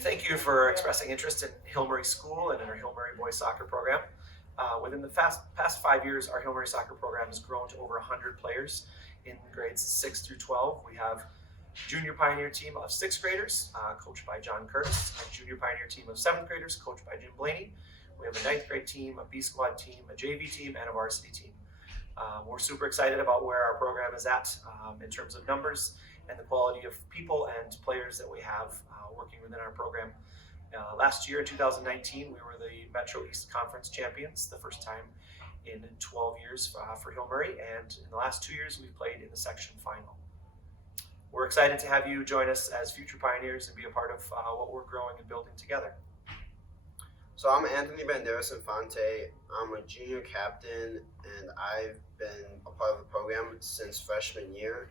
Thank you for expressing interest in Hill Murray School and in our Hill Murray boys soccer program. Within the past 5 years, our Hill Murray soccer program has grown to over 100 players in grades 6 through 12. We have a junior pioneer team of 6th graders, coached by John Curtis, a junior pioneer team of 7th graders, coached by Jim Blaney. We have a 9th grade team, a B squad team, a JV team, and a varsity team. We're super excited about where our program is at in terms of numbers and the quality of people and players that we have working within our program. Last year in 2019, we were the Metro East Conference champions, the first time in 12 years for Hill Murray, and in the last 2 years we've played in the section final. We're excited to have you join us as future pioneers and be a part of what we're growing and building together. So I'm Anthony Banderas Infante. I'm a junior captain and I've been a part of the program since freshman year.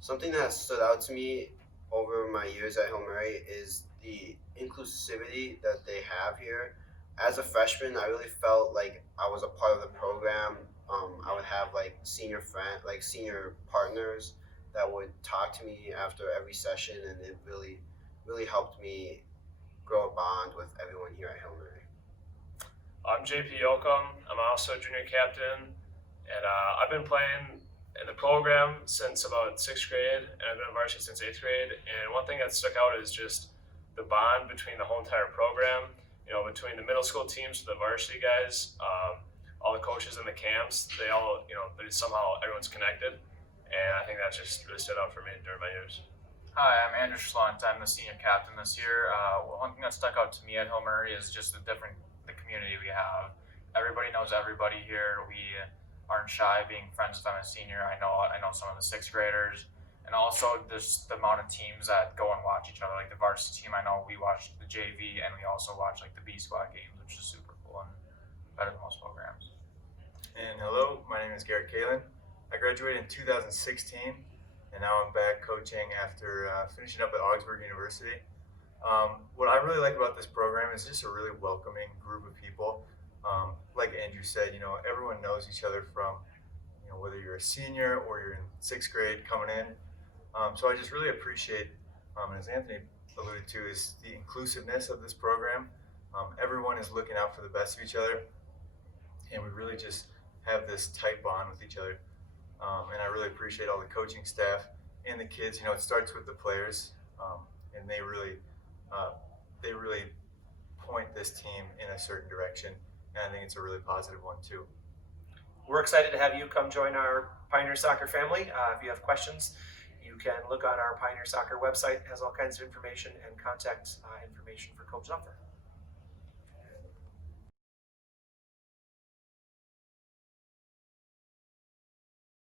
Something that stood out to me over my years at Hill Murray is the inclusivity that they have here. As a freshman, I really felt like I was a part of the program. I would have senior partners that would talk to me after every session, and it really helped me grow a bond with everyone here at Hill Murray. I'm JP Yoakum. I'm also junior captain, and I've been playing in the program since about 6th grade, and I've been in varsity since 8th grade. And one thing that stuck out is just the bond between the whole entire program. You know, between the middle school teams, the varsity guys, all the coaches in the camps, they all, they somehow everyone's connected, and I think that just really stood out for me during my years. Hi, I'm Andrew Schlunt. I'm the senior captain this year. One thing that stuck out to me at Hill Murray is just the community we have. Everybody knows everybody here. We aren't shy being friends with them as senior. I know some of the 6th graders, and also there's the amount of teams that go and watch each other. Like the varsity team, I know we watch the JV, and we also watch the B squad games, which is super cool and better than most programs. And hello, my name is Garrett Kalin. I graduated in 2016, and now I'm back coaching after finishing up at Augsburg University. What I really like about this program is just a really welcoming group of people. Like Andrew said, everyone knows each other from, whether you're a senior or you're in 6th grade coming in. So I just really appreciate, and as Anthony alluded to, is the inclusiveness of this program. Everyone is looking out for the best of each other, and we really just have this tight bond with each other. And I really appreciate all the coaching staff and the kids. It starts with the players, and they really point this team in a certain direction, and I think it's a really positive one too. We're excited to have you come join our Pioneer Soccer family. If you have questions, you can look on our Pioneer Soccer website. It has all kinds of information and contact information for Coach Zumfer.